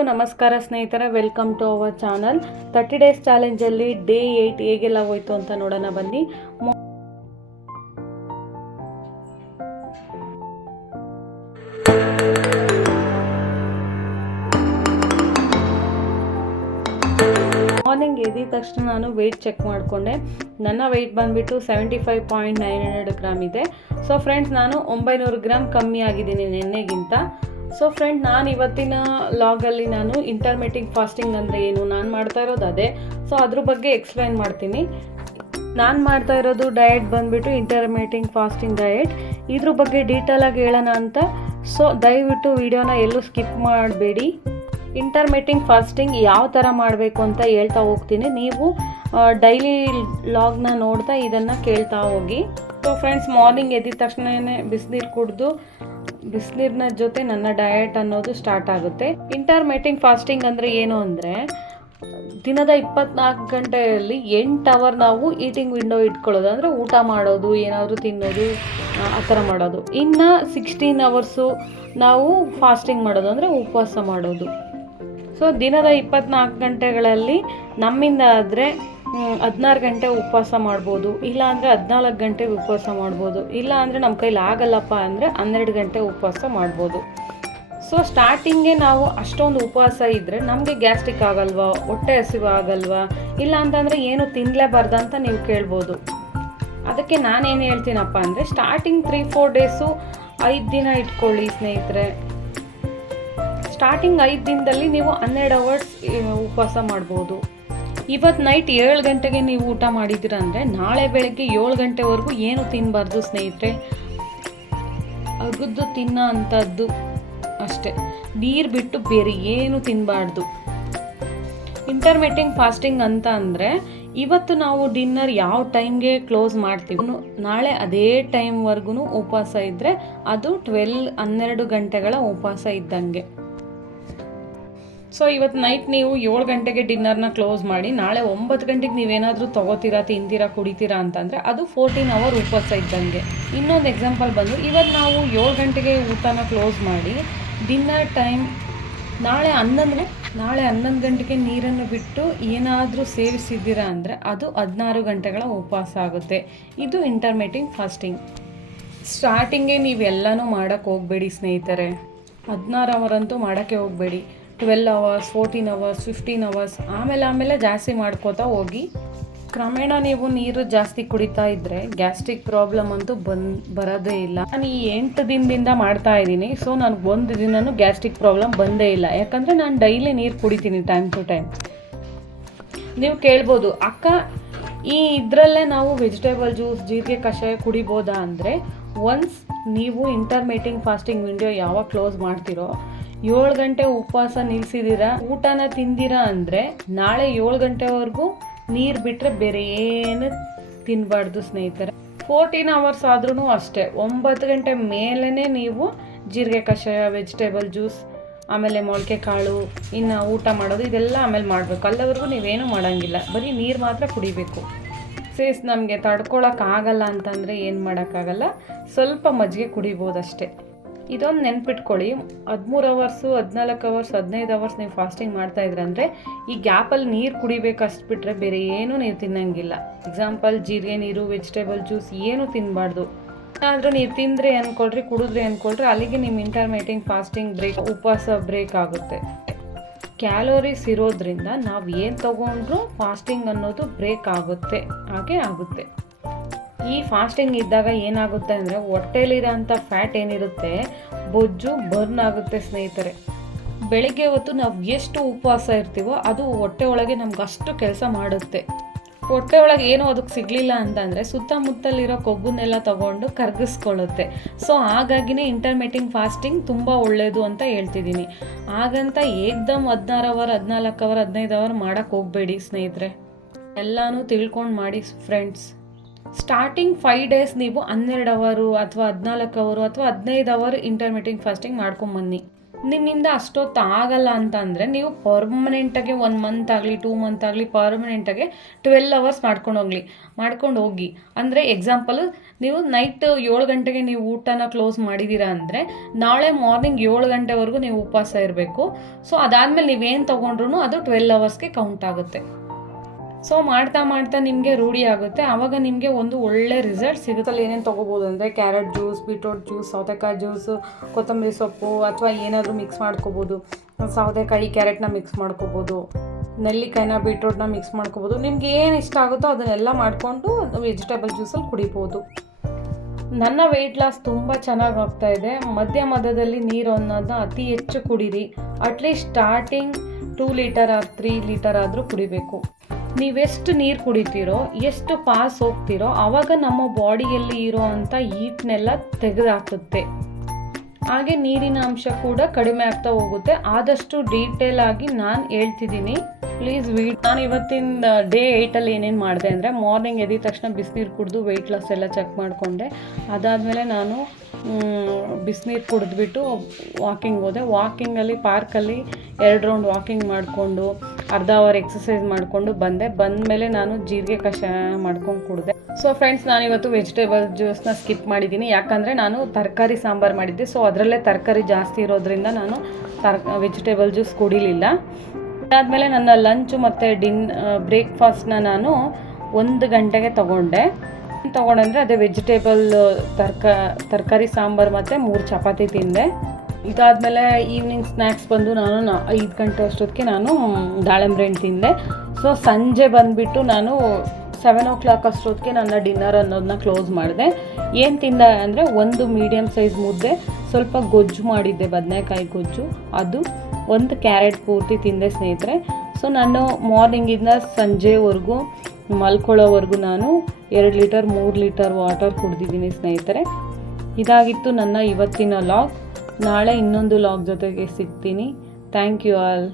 ಎಲ್ರಿಗೂ ನಮಸ್ಕಾರ ಸ್ನೇಹಿತರೆ, welcome to our channel. 30 days ಚಾಲೆಂಜಲ್ಲಿ ಡೇ 8 ಹೇಗೆಲ್ಲ ಹೋಯ್ತು ಅಂತ ನೋಡೋಣ ಬನ್ನಿ. ಮಾರ್ನಿಂಗ್ ಎದ್ದ ತಕ್ಷಣ ನಾನು ವೆಯ್ಟ್ ಚೆಕ್ ಮಾಡಿಕೊಂಡೆ. ನನ್ನ ವೆಯ್ಟ್ ಬಂದುಬಿಟ್ಟು 75.900 ಗ್ರಾಮ್ ಇದೆ. ಸೊ ಫ್ರೆಂಡ್ಸ್, ನಾನು 900 ಗ್ರಾಮ್ ಕಮ್ಮಿ ಆಗಿದ್ದೀನಿ ನಿನ್ನೆಗಿಂತ. ಸೊ ಫ್ರೆಂಡ್, ನಾನು ಇವತ್ತಿನ ಲಾಗಲ್ಲಿ ನಾನು ಇಂಟರ್ಮಿಟೆಂಟ್ ಫಾಸ್ಟಿಂಗ್ ಅಂದರೆ ಏನು, ನಾನು ಮಾಡ್ತಾ ಇರೋದು ಅದೇ. ಸೊ ಅದ್ರ ಬಗ್ಗೆ ಎಕ್ಸ್ಪ್ಲೈನ್ ಮಾಡ್ತೀನಿ. ನಾನು ಮಾಡ್ತಾ ಇರೋದು ಡಯಟ್ ಬಂದುಬಿಟ್ಟು ಇಂಟರ್ಮಿಟೆಂಟ್ ಫಾಸ್ಟಿಂಗ್ ಡಯಟ್. ಇದ್ರ ಬಗ್ಗೆ ಡೀಟೇಲಾಗಿ ಹೇಳೋಣ ಅಂತ. ಸೊ ದಯವಿಟ್ಟು ವಿಡಿಯೋನ ಎಲ್ಲೂ ಸ್ಕಿಪ್ ಮಾಡಬೇಡಿ. ಇಂಟರ್ಮಿಟೆಂಟ್ ಫಾಸ್ಟಿಂಗ್ ಯಾವ ಥರ ಮಾಡಬೇಕು ಅಂತ ಹೇಳ್ತಾ ಹೋಗ್ತೀನಿ. ನೀವು ಡೈಲಿ ಲಾಗ್ನ ನೋಡ್ತಾ ಇದನ್ನು ಕೇಳ್ತಾ ಹೋಗಿ. ಸೊ ಫ್ರೆಂಡ್ಸ್, ಮಾರ್ನಿಂಗ್ ಎದ್ದ ತಕ್ಷಣವೇ ಬಿಸಿನೀರು ಕುಡಿದು ಬಿಸಿನೀರಿನ ಜೊತೆ ನನ್ನ ಡಯಟ್ ಅನ್ನೋದು ಸ್ಟಾರ್ಟ್ ಆಗುತ್ತೆ. ಇಂಟರ್ಮಿಟೆಂಟ್ ಫಾಸ್ಟಿಂಗ್ ಅಂದರೆ ಏನು ಅಂದರೆ, ದಿನದ 24 ಗಂಟೆಯಲ್ಲಿ 8 ಅವರ್ ನಾವು ಈಟಿಂಗ್ ವಿಂಡೋ ಇಟ್ಕೊಳ್ಳೋದು, ಅಂದರೆ ಊಟ ಮಾಡೋದು, ಏನಾದರೂ ತಿನ್ನೋದು, ಆ ಥರ ಮಾಡೋದು. ಇನ್ನು 16 ಅವರ್ಸು ನಾವು ಫಾಸ್ಟಿಂಗ್ ಮಾಡೋದು, ಅಂದರೆ ಉಪವಾಸ ಮಾಡೋದು. ಸೊ ದಿನದ 24 ಗಂಟೆಗಳಲ್ಲಿ ನಮ್ಮಿಂದ ಆದರೆ 16 ಗಂಟೆ ಉಪವಾಸ ಮಾಡ್ಬೋದು, ಇಲ್ಲ ಅಂದರೆ 14 ಗಂಟೆ ಉಪವಾಸ ಮಾಡ್ಬೋದು, ಇಲ್ಲ ಅಂದರೆ ನಮ್ಮ ಕೈಲಿ ಆಗಲ್ಲಪ್ಪ ಅಂದರೆ 12 ಗಂಟೆ ಉಪವಾಸ ಮಾಡ್ಬೋದು. ಸೊ ಸ್ಟಾರ್ಟಿಂಗೇ ನಾವು ಅಷ್ಟೊಂದು ಉಪವಾಸ ಇದ್ದರೆ ನಮಗೆ ಗ್ಯಾಸ್ಟ್ರಿಕ್ ಆಗಲ್ವಾ, ಹೊಟ್ಟೆ ಹಸಿವು ಆಗಲ್ವಾ, ಇಲ್ಲ ಅಂತಂದರೆ ಏನು ತಿನ್ನಲೇಬಾರ್ದಂತ ನೀವು ಕೇಳ್ಬೋದು. ಅದಕ್ಕೆ ನಾನೇನು ಹೇಳ್ತೀನಪ್ಪ ಅಂದರೆ, ಸ್ಟಾರ್ಟಿಂಗ್ 3-4 ಡೇಸು 5 ದಿನ ಇಟ್ಕೊಳ್ಳಿ ಸ್ನೇಹಿತರೆ. ಸ್ಟಾರ್ಟಿಂಗ್ 5 ದಿನದಲ್ಲಿ ನೀವು 12 ಅವರ್ಸ್ ಉಪವಾಸ ಮಾಡ್ಬೋದು. ಇವತ್ತು ನೈಟ್ 7 ಗಂಟೆಗೆ ನೀವು ಊಟ ಮಾಡಿದ್ದೀರ ಅಂದರೆ ನಾಳೆ ಬೆಳಗ್ಗೆ 7 ಗಂಟೆವರೆಗೂ ಏನು ತಿನ್ನಬಾರ್ದು ಸ್ನೇಹಿತರೆ. ಅಗದ್ದು ತಿನ್ನೋ ಅಂಥದ್ದು ಅಷ್ಟೇ, ನೀರು ಬಿಟ್ಟು ಬೇರೆ ಏನು ತಿನ್ನಬಾರ್ದು. ಇಂಟರ್ಮಿಟೆಂಟ್ ಫಾಸ್ಟಿಂಗ್ ಅಂತ ಅಂದರೆ, ಇವತ್ತು ನಾವು ಡಿನ್ನರ್ ಯಾವ ಟೈಮ್ಗೆ ಕ್ಲೋಸ್ ಮಾಡ್ತೀವಿ, ನಾಳೆ ಅದೇ ಟೈಮ್ವರೆಗೂ ಉಪವಾಸ ಇದ್ದರೆ ಅದು 12 ಗಂಟೆಗಳ ಉಪವಾಸ ಇದ್ದಂಗೆ. ಸೊ ಇವತ್ತು ನೈಟ್ ನೀವು 7 ಗಂಟೆಗೆ ಡಿನ್ನರ್ನ ಕ್ಲೋಸ್ ಮಾಡಿ ನಾಳೆ 9 ಗಂಟೆಗೆ ನೀವೇನಾದರೂ ತೊಗೋತೀರಾ, ತಿಂತೀರಾ, ಕುಡಿತೀರಾ ಅಂತಂದರೆ ಅದು 14 ಅವರ್ ಉಪವಾಸ ಇದ್ದಂಗೆ. ಇನ್ನೊಂದು ಎಕ್ಸಾಂಪಲ್ ಬಂದು, ಇವತ್ತು ನಾವು 7 ಗಂಟೆಗೆ ಊಟನ ಕ್ಲೋಸ್ ಮಾಡಿ ಡಿನ್ನರ್ ಟೈಮ್ ನಾಳೆ 11 ಗಂಟೆಗೆ ನೀರನ್ನು ಬಿಟ್ಟು ಏನಾದರೂ ಸೇವಿಸಿದ್ದೀರಾ ಅಂದರೆ ಅದು 16 ಗಂಟೆಗಳ ಉಪವಾಸ ಆಗುತ್ತೆ. ಇದು ಇಂಟರ್ಮಿಟೆಂಟ್ ಫಾಸ್ಟಿಂಗ್. ಸ್ಟಾರ್ಟಿಂಗೇ ನೀವೆಲ್ಲನೂ ಮಾಡೋಕ್ಕೆ ಹೋಗಬೇಡಿ ಸ್ನೇಹಿತರೆ. 16 ಅವರ್ ಅಂತೂ ಮಾಡೋಕ್ಕೆ ಹೋಗಬೇಡಿ. 12 ಅವರ್ಸ್, 14 ಅವರ್ಸ್, 15 ಅವರ್ಸ್, ಆಮೇಲೆ ಜಾಸ್ತಿ ಮಾಡ್ಕೋತಾ ಹೋಗಿ. ಕ್ರಮೇಣ ನೀವು ನೀರು ಜಾಸ್ತಿ ಕುಡಿತಾ ಇದ್ದರೆ ಗ್ಯಾಸ್ಟ್ರಿಕ್ ಪ್ರಾಬ್ಲಮ್ ಅಂತೂ ಬರೋದೇ ಇಲ್ಲ. ನಾನು ಈ 8 ದಿನದಿಂದ ಮಾಡ್ತಾ ಇದ್ದೀನಿ. ಸೊ ನನಗೆ 1 ದಿನನೂ ಗ್ಯಾಸ್ಟ್ರಿಕ್ ಪ್ರಾಬ್ಲಮ್ ಬಂದೇ ಇಲ್ಲ, ಯಾಕಂದರೆ ನಾನು ಡೈಲಿ ನೀರು ಕುಡಿತೀನಿ ಟೈಮ್ ಟು ಟೈಮ್. ನೀವು ಕೇಳ್ಬೋದು, ಅಕ್ಕ ಇದರಲ್ಲೇ ನಾವು ವೆಜಿಟೇಬಲ್ ಜ್ಯೂಸ್, ಜೀರಿಗೆ ಕಷಾಯ ಕುಡಿಬೋದಾ ಅಂದರೆ, ಒನ್ಸ್ ನೀವು ಇಂಟರ್ಮಿಟೆಂಟ್ ಫಾಸ್ಟಿಂಗ್ ವಿಂಡೋ ಯಾವಾಗ ಕ್ಲೋಸ್ ಮಾಡ್ತೀರೋ, 7 ಗಂಟೆ ಉಪವಾಸ ನಿಲ್ಲಿಸಿದ್ದೀರಾ, ಊಟನ ತಿಂದಿರಾ ಅಂದರೆ ನಾಳೆ 7 ಗಂಟೆವರೆಗೂ ನೀರು ಬಿಟ್ಟರೆ ಬೇರೆ ಏನು ತಿನ್ನಬಾರ್ದು ಸ್ನೇಹಿತರೆ. 14 ಅವರ್ಸ್ ಆದ್ರೂ ಅಷ್ಟೇ, 9 ಗಂಟೆ ಮೇಲೇ ನೀವು ಜೀರಿಗೆ ಕಷಾಯ, ವೆಜಿಟೇಬಲ್ ಜ್ಯೂಸ್, ಆಮೇಲೆ ಮೊಳಕೆ ಕಾಳು, ಇನ್ನು ಊಟ ಮಾಡೋದು ಇದೆಲ್ಲ ಆಮೇಲೆ ಮಾಡಬೇಕು. ಅಲ್ಲಿವರೆಗೂ ನೀವೇನು ಮಾಡೋಂಗಿಲ್ಲ, ಬರೀ ನೀರು ಮಾತ್ರ ಕುಡಿಬೇಕು. ಸೇಸ್ ನಮಗೆ ತಡ್ಕೊಳಕ್ಕಾಗಲ್ಲ ಅಂತಂದರೆ ಏನು ಮಾಡೋಕ್ಕಾಗಲ್ಲ, ಸ್ವಲ್ಪ ಮಜ್ಜಿಗೆ ಕುಡಿಬೋದಷ್ಟೇ. ಇದೊಂದು ನೆನ್ಪಿಟ್ಕೊಳ್ಳಿ. 13 ಅವರ್ಸು, 14 ಅವರ್ಸ್, 15 ಅವರ್ಸ್ ನೀವು ಫಾಸ್ಟಿಂಗ್ ಮಾಡ್ತಾ ಇದ್ರಂದರೆ ಈ ಗ್ಯಾಪಲ್ಲಿ ನೀರು ಕುಡಿಬೇಕಷ್ಟು ಬಿಟ್ಟರೆ ಬೇರೆ ಏನೂ ನೀವು ತಿನ್ನೋಂಗಿಲ್ಲ. ಎಕ್ಸಾಂಪಲ್ ಜೀರಿಗೆ ನೀರು, ವೆಜಿಟೇಬಲ್ ಜ್ಯೂಸ್ ಏನೂ ತಿನ್ನಬಾರ್ದು. ಏನಾದರೂ ನೀವು ತಿಂದರೆ ಅಂದ್ಕೊಳ್ರಿ, ಕುಡಿದ್ರೆ ಅಂದ್ಕೊಳ್ರಿ, ಅಲ್ಲಿಗೆ ನಿಮ್ಮ ಇಂಟರ್ಮಿಟೆಂಟ್ ಫಾಸ್ಟಿಂಗ್ ಬ್ರೇಕ್, ಉಪವಾಸ ಬ್ರೇಕ್ ಆಗುತ್ತೆ. ಕ್ಯಾಲೋರೀಸ್ ಇರೋದ್ರಿಂದ ನಾವು ಏನು ತೊಗೊಂಡ್ರೂ ಫಾಸ್ಟಿಂಗ್ ಅನ್ನೋದು ಬ್ರೇಕ್ ಆಗುತ್ತೆ, ಹಾಗೆ ಆಗುತ್ತೆ. ಈ ಫಾಸ್ಟಿಂಗ್ ಇದ್ದಾಗ ಏನಾಗುತ್ತೆ ಅಂದರೆ, ಹೊಟ್ಟೆಲಿರೋಂಥ ಫ್ಯಾಟ್ ಏನಿರುತ್ತೆ ಬೊಜ್ಜು ಬರ್ನ್ ಆಗುತ್ತೆ ಸ್ನೇಹಿತರೆ. ಬೆಳಗ್ಗೆ ಹೊತ್ತು ನಾವು ಎಷ್ಟು ಉಪವಾಸ ಇರ್ತೀವೋ ಅದು ಹೊಟ್ಟೆ ಒಳಗೆ ನಮ್ಗೆ ಅಷ್ಟು ಕೆಲಸ ಮಾಡುತ್ತೆ. ಹೊಟ್ಟೆ ಒಳಗೆ ಏನೋ ಅದಕ್ಕೆ ಸಿಗಲಿಲ್ಲ ಅಂತಂದರೆ ಸುತ್ತಮುತ್ತಲಿರೋ ಕೊಬ್ಬನ್ನೆಲ್ಲ ತೊಗೊಂಡು ಕರಗಿಸ್ಕೊಳ್ಳುತ್ತೆ. ಸೊ ಹಾಗಾಗಿನೇ ಇಂಟರ್ಮಿಟೆಂಟ್ ಫಾಸ್ಟಿಂಗ್ ತುಂಬ ಒಳ್ಳೆಯದು ಅಂತ ಹೇಳ್ತಿದ್ದೀನಿ. ಹಾಗಂತ ಏಕ್ದಮ್ 16 ಅವರ್, 14 ಅವರ್, 15 ಅವರ್ ಮಾಡೋಕ್ಕೆ ಹೋಗಬೇಡಿ ಸ್ನೇಹಿತರೆ. ಎಲ್ಲನೂ ತಿಳ್ಕೊಂಡು ಮಾಡಿ ಫ್ರೆಂಡ್ಸ್. ಸ್ಟಾರ್ಟಿಂಗ್ 5 ಡೇಸ್ ನೀವು 12 ಅವರು ಅಥವಾ 14 ಅವರು ಅಥವಾ 15 ಅವರ್ ಇಂಟರ್ಮಿಟೆಂಟ್ ಫಾಸ್ಟಿಂಗ್ ಮಾಡ್ಕೊಂಬನ್ನಿ. ನಿಮ್ಮಿಂದ ಅಷ್ಟೊತ್ತು ಆಗಲ್ಲ ಅಂತ ಅಂದರೆ ನೀವು ಪರ್ಮನೆಂಟಾಗಿ 1 ಮಂತ್ ಆಗಲಿ 2 ಮಂತ್ ಆಗಲಿ ಪರ್ಮನೆಂಟಾಗಿ 12 ಅವರ್ಸ್ ಮಾಡ್ಕೊಂಡು ಹೋಗಿ. ಅಂದರೆ ಎಕ್ಸಾಂಪಲ್ ನೀವು ನೈಟ್ 7 ಗಂಟೆಗೆ ನೀವು ಊಟನ ಕ್ಲೋಸ್ ಮಾಡಿದ್ದೀರಾ ಅಂದರೆ ನಾಳೆ ಮಾರ್ನಿಂಗ್ 7 ಗಂಟೆವರೆಗೂ ನೀವು ಉಪವಾಸ ಇರಬೇಕು. ಸೊ ಅದಾದಮೇಲೆ ನೀವೇನು ತೊಗೊಂಡ್ರು ಅದು 12 ಅವರ್ಸ್ಗೆ ಕೌಂಟ್ ಆಗುತ್ತೆ. ಸೊ ಮಾಡ್ತಾ ನಿಮಗೆ ರೂಢಿ ಆಗುತ್ತೆ. ಆವಾಗ ನಿಮಗೆ ಒಂದು ಒಳ್ಳೆ ರಿಸಲ್ಟ್ ಸಿಗುತ್ತೆ. ಏನೇನು ತೊಗೋಬೋದು ಅಂದರೆ ಕ್ಯಾರೆಟ್ ಜ್ಯೂಸ್, ಬೀಟ್ರೋಟ್ ಜ್ಯೂಸ್, ಸೌತೆಕಾಯಿ ಜ್ಯೂಸು, ಕೊತ್ತಂಬರಿ ಸೊಪ್ಪು ಅಥವಾ ಏನಾದರೂ ಮಿಕ್ಸ್ ಮಾಡ್ಕೋಬೋದು. ಸೌತೆಕಾಯಿ ಕ್ಯಾರೆಟ್ನ ಮಿಕ್ಸ್ ಮಾಡ್ಕೋಬೋದು, ನೆಲ್ಲಿಕಾಯಿನ ಬೀಟ್ರೋಟ್ನ ಮಿಕ್ಸ್ ಮಾಡ್ಕೋಬೋದು. ನಿಮ್ಗೆ ಏನು ಇಷ್ಟ ಆಗುತ್ತೋ ಅದನ್ನೆಲ್ಲ ಮಾಡಿಕೊಂಡು ವೆಜಿಟೇಬಲ್ ಜ್ಯೂಸಲ್ಲಿ ಕುಡಿಬೋದು. ನನ್ನ ವೆಯ್ಟ್ ಲಾಸ್ ತುಂಬ ಚೆನ್ನಾಗಿ ಆಗ್ತಾಯಿದೆ. ಮಧ್ಯದಲ್ಲಿ ನೀರು ಅನ್ನೋದನ್ನ ಅತಿ ಹೆಚ್ಚು ಕುಡೀರಿ. At least starting 2 litre or 3 litre ಆದರೂ ಕುಡಿಬೇಕು. ನೀವೆಷ್ಟು ನೀರು ಕುಡಿತೀರೋ, ಎಷ್ಟು ಪಾಸ್ ಹೋಗ್ತೀರೋ ಆವಾಗ ನಮ್ಮ ಬಾಡಿಯಲ್ಲಿ ಇರೋ ಅಂಥ ಹೀಟ್ನೆಲ್ಲ ತೆಗೆದುಹಾಕುತ್ತೆ. ಹಾಗೆ ನೀರಿನ ಅಂಶ ಕೂಡ ಕಡಿಮೆ ಆಗ್ತಾ ಹೋಗುತ್ತೆ. ಆದಷ್ಟು ಡೀಟೇಲ್ ಆಗಿ ನಾನು ಹೇಳ್ತಿದ್ದೀನಿ, ಪ್ಲೀಸ್ ನಾನು ಇವತ್ತಿನ ಡೇ 8ಅಲ್ಲಿ ಏನೇನು ಮಾಡಿದೆ ಅಂದರೆ ಮಾರ್ನಿಂಗ್ ಎದ್ದ ತಕ್ಷಣ ಬಿಸಿನೀರು ಕುಡಿದು ವೆಯ್ಟ್ ಲಾಸ್ ಎಲ್ಲ ಚೆಕ್ ಮಾಡಿಕೊಂಡೆ. ಅದಾದಮೇಲೆ ನಾನು ಬಿಸಿನೀರು ಕುಡಿದ್ಬಿಟ್ಟು ವಾಕಿಂಗ್ ಹೋದೆ. ವಾಕಿಂಗಲ್ಲಿ ಪಾರ್ಕಲ್ಲಿ 2 ರೌಂಡ್ ವಾಕಿಂಗ್ ಮಾಡಿಕೊಂಡು ಅರ್ಧ ಅವರ್ ಎಕ್ಸಸೈಸ್ ಮಾಡಿಕೊಂಡು ಬಂದಮೇಲೆ ನಾನು ಜೀರಿಗೆ ಕಷಾಯ ಮಾಡ್ಕೊಂಡು ಕುಡಿದೆ. ಸೊ ಫ್ರೆಂಡ್ಸ್, ನಾನಿವತ್ತು ವೆಜಿಟೇಬಲ್ ಜ್ಯೂಸ್ನ ಸ್ಕಿಪ್ ಮಾಡಿದ್ದೀನಿ. ಯಾಕಂದರೆ ನಾನು ತರಕಾರಿ ಸಾಂಬಾರು ಮಾಡಿದ್ದೆ. ಸೊ ಅದರಲ್ಲೇ ತರಕಾರಿ ಜಾಸ್ತಿ ಇರೋದ್ರಿಂದ ನಾನು ವೆಜಿಟೇಬಲ್ ಜ್ಯೂಸ್ ಕುಡಿಲಿಲ್ಲ. ಅದಾದಮೇಲೆ ನನ್ನ ಲಂಚು ಮತ್ತು ಬ್ರೇಕ್ಫಾಸ್ಟ್ನ ನಾನು 1 ಗಂಟೆಗೆ ತೊಗೊಂಡೆ ಅದೇ ವೆಜಿಟೇಬಲ್ ತರಕಾರಿ ಸಾಂಬಾರು ಮತ್ತು 3 ಚಪಾತಿ ತಿಂದೆ. ಇದಾದಮೇಲೆ ಈವ್ನಿಂಗ್ ಸ್ನ್ಯಾಕ್ಸ್ ಬಂದು ನಾನು 5 ಗಂಟೆ ಅಷ್ಟೊತ್ತಿಗೆ ನಾನು ದಾಳಿಂಬೆ ಹಣ್ಣು ತಿಂದೆ. ಸೊ ಸಂಜೆ ಬಂದುಬಿಟ್ಟು ನಾನು 7 o'clock ಅಷ್ಟೊತ್ತಿಗೆ ನನ್ನ ಡಿನ್ನರ್ ಅನ್ನೋದನ್ನ ಕ್ಲೋಸ್ ಮಾಡಿದೆ. ಏನು ತಿಂದೆ ಅಂದರೆ ಒಂದು ಮೀಡಿಯಮ್ ಸೈಜ್ ಮುದ್ದೆ, ಸ್ವಲ್ಪ ಗೊಜ್ಜು ಮಾಡಿದ್ದೆ, ಬದನೆಕಾಯಿ ಗೊಜ್ಜು, ಅದು 1 ಕ್ಯಾರೆಟ್ ಪೂರ್ತಿ ತಿಂದೆ ಸ್ನೇಹಿತರೆ. ಸೊ ನಾನು ಮಾರ್ನಿಂಗಿಂದ ಸಂಜೆವರೆಗೂ ಮಲ್ಕೊಳ್ಳೋವರೆಗೂ ನಾನು 2 ಲೀಟರ್ 3 ಲೀಟರ್ ವಾಟರ್ ಕುಡಿದಿದ್ದೀನಿ ಸ್ನೇಹಿತರೆ. ಇದಾಗಿತ್ತು ನನ್ನ ಇವತ್ತಿನ ಲಾಗ್. ನಾಳೆ ಇನ್ನೊಂದು ಲಾಗ್ ಜೊತೆಗೆ ಸಿಗ್ತೀನಿ. Thank you all.